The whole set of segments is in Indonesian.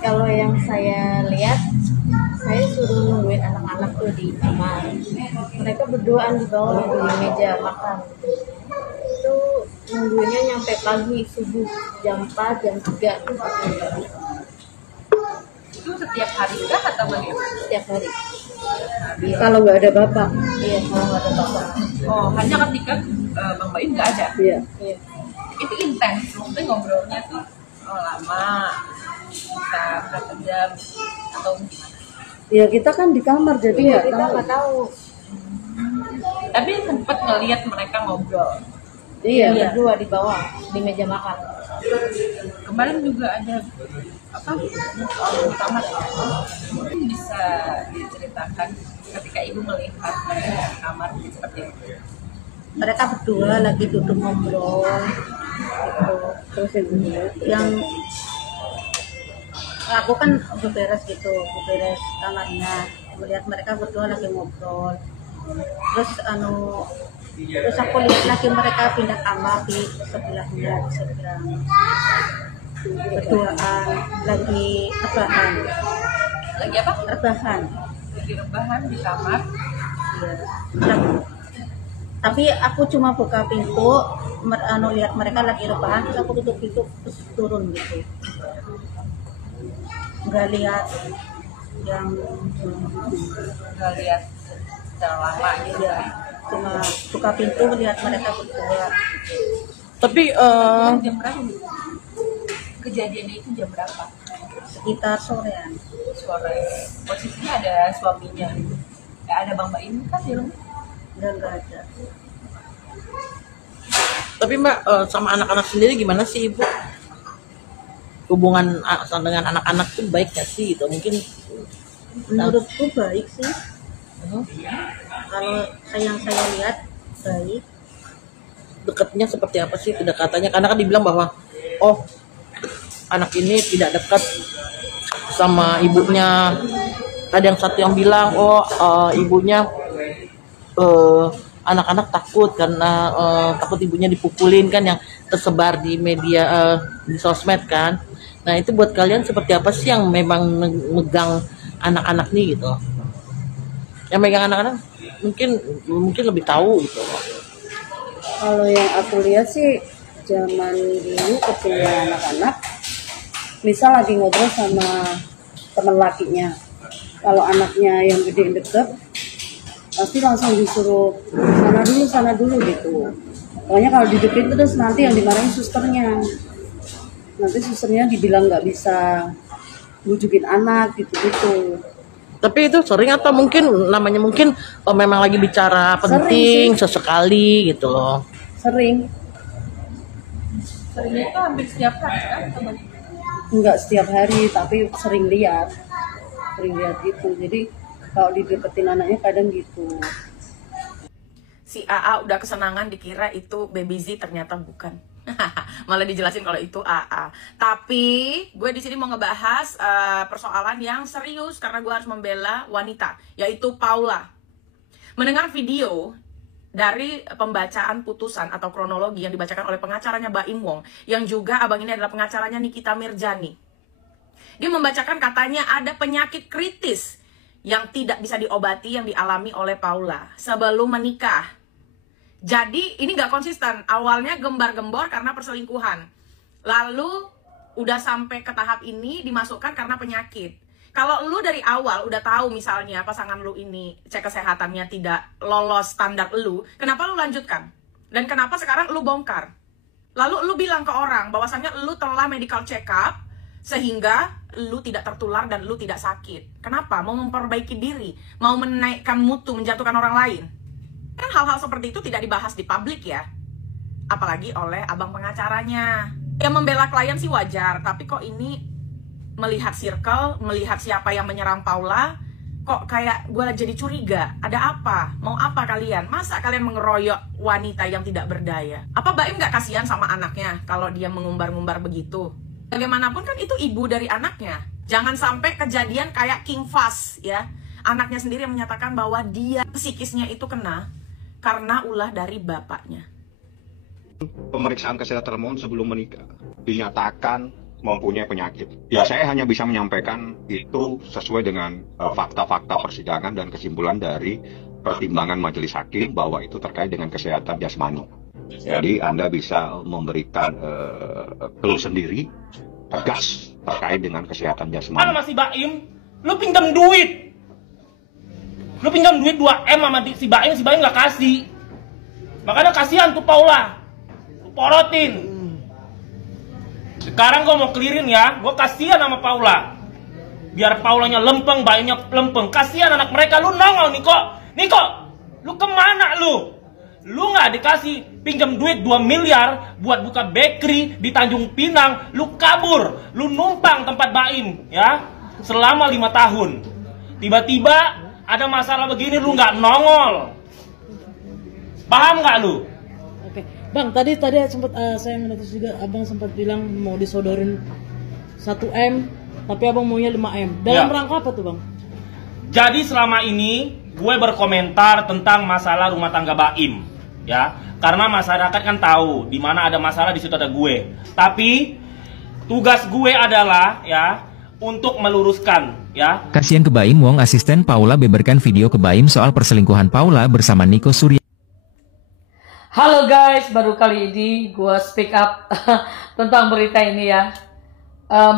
Kalau yang saya lihat, saya suruh nungguin anak-anak tuh di kamar. Mereka berduaan di bawah di meja makan. Itu nungguinnya nyampe pagi, subuh jam 4, jam 3. Itu setiap hari kah atau bagaimana? Setiap hari. Iya. Kalau nggak ada bapak. Iya, kalau nggak ada bapak. Oh, hanya ketika Bang Baim nggak ada. Iya. Iya. Itu intens, maksudnya ngobrolnya tuh lama, bisa berapa jam atau gimana? Ya kita kan di kamar jadi Iya, nggak kita tahu. nggak tahu. Tapi sempat ngelihat mereka ngobrol. Iya. Berdua di bawah di meja makan. Kemarin juga ada apa di kamar, mungkin bisa diceritakan ketika ibu melihat mereka di kamar seperti itu. Mereka berdua lagi duduk ngobrol gitu. Terus Yang aku kan beberes gitu, beberes kamarnya, melihat mereka berdua lagi ngobrol. Terus terus aku lihat lagi mereka pindah kamar di sebelahnya, di seberang, berduaan lagi rebahan. Lagi apa? Rebahan. Lagi rebahan di kamar. Iya. Tapi aku cuma buka pintu, lihat mereka lagi rebahan, terus aku tutup pintu terus turun gitu. Nggak lihat yang Nggak lihat secara lama gitu. ya, cuma buka pintu lihat mereka berdua. Tapi Jam berapa? Kejadiannya itu jam berapa? Sekitar sorean. Sore. Posisinya ada suaminya. Nggak ada Bang Baim kan di rumah? Nggak ada. tapi Mbak, sama anak-anak sendiri gimana sih Ibu? Hubungan dengan anak-anak tuh baik gak sih gitu? Mungkin Menurutku baik sih. Hmm, Kalau yang saya lihat baik. dekatnya seperti apa sih kedekatannya? Karena kan dibilang bahwa oh anak ini tidak dekat sama ibunya. Ada yang satu yang bilang oh ibunya anak-anak takut karena takut ibunya dipukulin kan, yang tersebar di media di sosmed kan. Nah itu buat kalian seperti apa sih yang memang megang anak-anak nih gitu? Yang megang anak-anak mungkin lebih tahu gitu. kalau yang aku lihat sih zaman dulu ketika anak-anak misal lagi ngobrol sama teman lakinya, kalau anaknya yang gede yang deket pasti langsung disuruh sana dulu gitu. Pokoknya kalau dideketin terus nanti yang dimarahin susternya, nanti susternya dibilang nggak bisa bujukin anak gitu. Tapi itu sering atau mungkin namanya mungkin memang lagi bicara penting sesekali gitu loh. Sering, Seringnya itu hampir setiap hari kan? Atau bagaimana? nggak setiap hari tapi sering lihat gitu. Jadi kalau dideketin anaknya kadang gitu. Si AA udah kesenangan dikira itu Baby Z, ternyata bukan. Malah dijelasin kalau itu AA. Tapi gue di sini mau ngebahas persoalan yang serius karena gue harus membela wanita, yaitu Paula. Mendengar video dari pembacaan putusan atau kronologi yang dibacakan oleh pengacaranya Baim Wong, yang juga abang ini adalah pengacaranya Nikita Mirjani. Dia membacakan katanya ada penyakit kritis yang tidak bisa diobati yang dialami oleh Paula sebelum menikah. Jadi ini gak konsisten. Awalnya gembar-gembor karena perselingkuhan. Lalu udah sampai ke tahap ini dimasukkan karena penyakit. Kalau lu dari awal udah tahu misalnya pasangan lu ini cek kesehatannya tidak lolos standar lu, kenapa lu lanjutkan? Dan kenapa sekarang lu bongkar? Lalu lu bilang ke orang bahwasannya lu telah medical check up sehingga lu tidak tertular dan lu tidak sakit. Kenapa? Mau memperbaiki diri, mau menaikkan mutu, menjatuhkan orang lain. Kan hal-hal seperti itu tidak dibahas di publik ya, apalagi oleh abang pengacaranya. Yang membela klien sih wajar, tapi kok ini melihat circle, melihat siapa yang menyerang Paula, kok kayak gue jadi curiga. Ada apa? Mau apa kalian? Masa kalian mengeroyok wanita yang tidak berdaya? Apa Baim gak kasihan sama anaknya kalau dia mengumbar-ngumbar begitu? Bagaimanapun kan itu ibu dari anaknya. Jangan sampai kejadian kayak King Fast ya. Anaknya sendiri yang menyatakan bahwa dia psikisnya itu kena karena ulah dari bapaknya. Pemeriksaan kesehatan termohon sebelum menikah dinyatakan mempunyai penyakit. Ya, saya hanya bisa menyampaikan itu sesuai dengan fakta-fakta persidangan dan kesimpulan dari pertimbangan majelis hakim bahwa itu terkait dengan kesehatan jasmani. Jadi Anda bisa memberikan clue sendiri tegas terkait dengan kesehatan jasmani. Kalau masih Baim, lu pinjam duit. Lu pinjam duit 2M sama si Baim nggak kasih. Makanya kasihan tuh Paula. Lu porotin. Sekarang gue mau clearin ya, gue kasihan sama Paula. Biar Paulanya lempeng, Baimnya lempeng. Kasihan anak mereka, lu nongol Niko, lu kemana lu? Lu nggak dikasih pinjam duit 2 miliar buat buka bakery di Tanjung Pinang, lu kabur, lu numpang tempat Baim ya selama 5 tahun. Tiba-tiba ada masalah begini lu nggak nongol. Paham nggak lu? Oke, Bang, tadi sempat saya notice juga Abang sempat bilang mau disodorin 1M, tapi Abang maunya 5M. Dalam rangka apa tuh, Bang? Jadi selama ini gue berkomentar tentang masalah rumah tangga Baim, ya. Karena masyarakat kan tahu di mana ada masalah di situ ada gue. Tapi tugas gue adalah ya untuk meluruskan, ya. Kasihan ke Baim, Wong asisten Paula beberkan video ke Baim soal perselingkuhan Paula bersama Nico Surya. Halo guys, baru kali ini gue speak up tentang berita ini ya.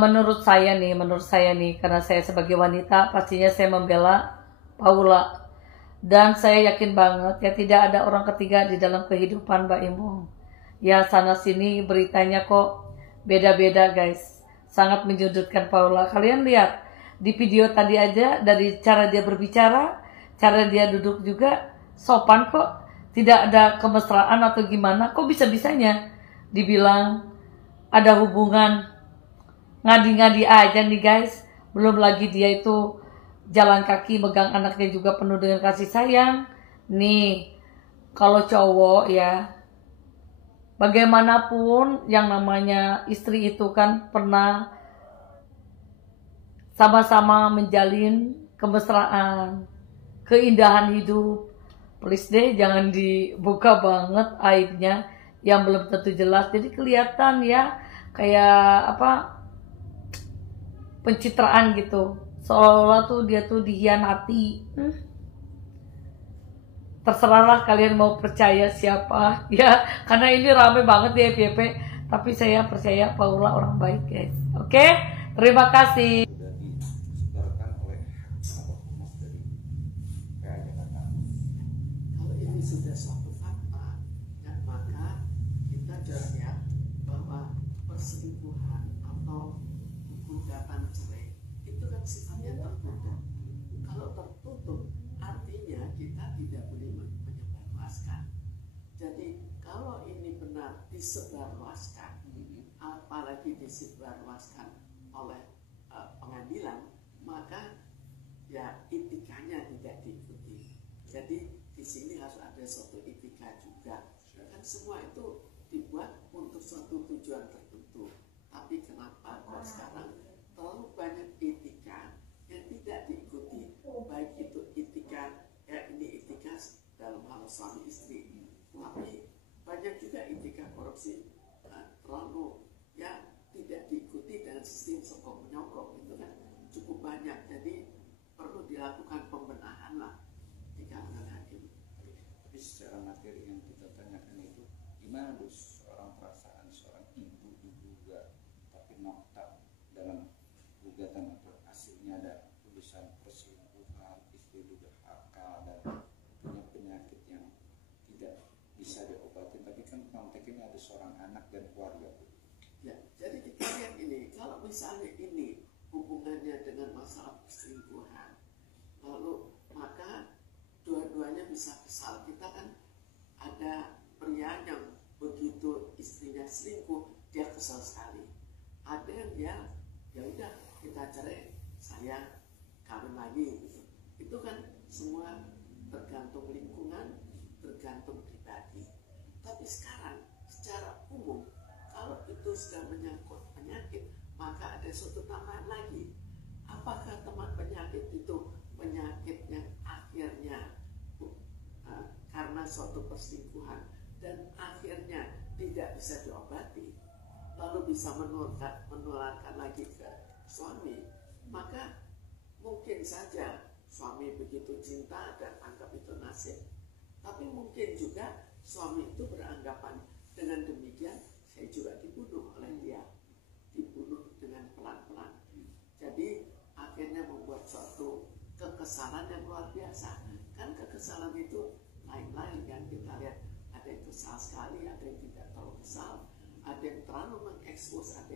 Menurut saya nih, karena saya sebagai wanita pastinya saya membela Paula. Dan saya yakin banget ya tidak ada orang ketiga di dalam kehidupan Mbak Imong. Ya sana sini beritanya kok beda-beda guys. Sangat menyudutkan Paula. Kalian lihat di video tadi aja dari cara dia berbicara, cara dia duduk juga sopan kok. Tidak ada kemesraan atau gimana, kok bisa-bisanya dibilang ada hubungan. Ngadi-ngadi aja nih guys. Belum lagi dia itu jalan kaki megang anaknya juga penuh dengan kasih sayang. Nih, kalau cowok ya, bagaimanapun yang namanya istri itu kan pernah sama-sama menjalin kemesraan, keindahan hidup. Please deh jangan dibuka banget aibnya yang belum tentu jelas. Jadi kelihatan ya kayak apa, pencitraan gitu. Seolah-olah tuh dia tuh dihianati. Terserahlah kalian mau percaya siapa ya, karena ini rame banget di FYP. Tapi saya percaya Paula orang baik guys. Oke, terima kasih. Kalau ini sudah suatu fakta, ya, maka kita sudah lihat bahwa perselingkuhan atau gugatan cerai itu kan sifatnya tertutup. Kalau tertutup artinya kita tidak boleh menyebarluaskan. Jadi kalau ini benar disebarluaskan, apalagi disebarluaskan oleh pengadilan, maka ya etikanya tidak diikuti. Jadi di sini harus ada suatu etika juga. Kan semua itu dibuat untuk suatu tujuan tertentu. Tapi kenapa kok sekarang terlalu banyak etika yang tidak diikuti? Baik itu etika, ya ini etika dalam hal suami istri. Tapi banyak juga etika korupsi terlalu ya tidak diikuti dengan sistem sokong menyokong, itu kan cukup banyak. Jadi perlu dilakukan pembenahan lah di kalangan hakim. Tapi secara materi yang kita tanyakan itu gimana Bu seorang perasaan seorang ibu juga tapi nokta dalam gugatan atau hasilnya ada tulisan perselingkuhan, istri juga HK dan punya penyakit yang tidak bisa diobatin, tapi kan konteksnya ada seorang anak dan keluarga Bu. Ya, jadi kita lihat ini, kalau misalnya ini hubungannya dengan masalah perselingkuhan, lalu maka dua-duanya bisa kesal. Kita kan ada pria yang begitu istrinya selingkuh dia kesal sekali. Ada yang dia ya udah kita cerai, saya kawin lagi gitu. Itu kan semua tergantung lingkungan, tergantung pribadi. Tapi sekarang secara umum kalau itu sudah menyangkut penyakit, maka ada suatu tambahan lagi. Apakah teman penyakit itu penyakit yang akhirnya karena suatu perselingkuhan dan akhirnya tidak bisa diobati, lalu bisa menularkan lagi ke suami, maka mungkin saja suami begitu cinta dan anggap itu nasib. Tapi mungkin juga suami itu beranggapan dengan demikian saya juga dibunuh oleh dia, dibunuh dengan pelan-pelan. Jadi akhirnya membuat suatu kekesalan yang luar biasa. Kan kekesalan itu lain-lain kan, kita lihat ada yang kesal sekali, ada yang tidak terlalu kesal, ada yang terlalu mengekspos, ada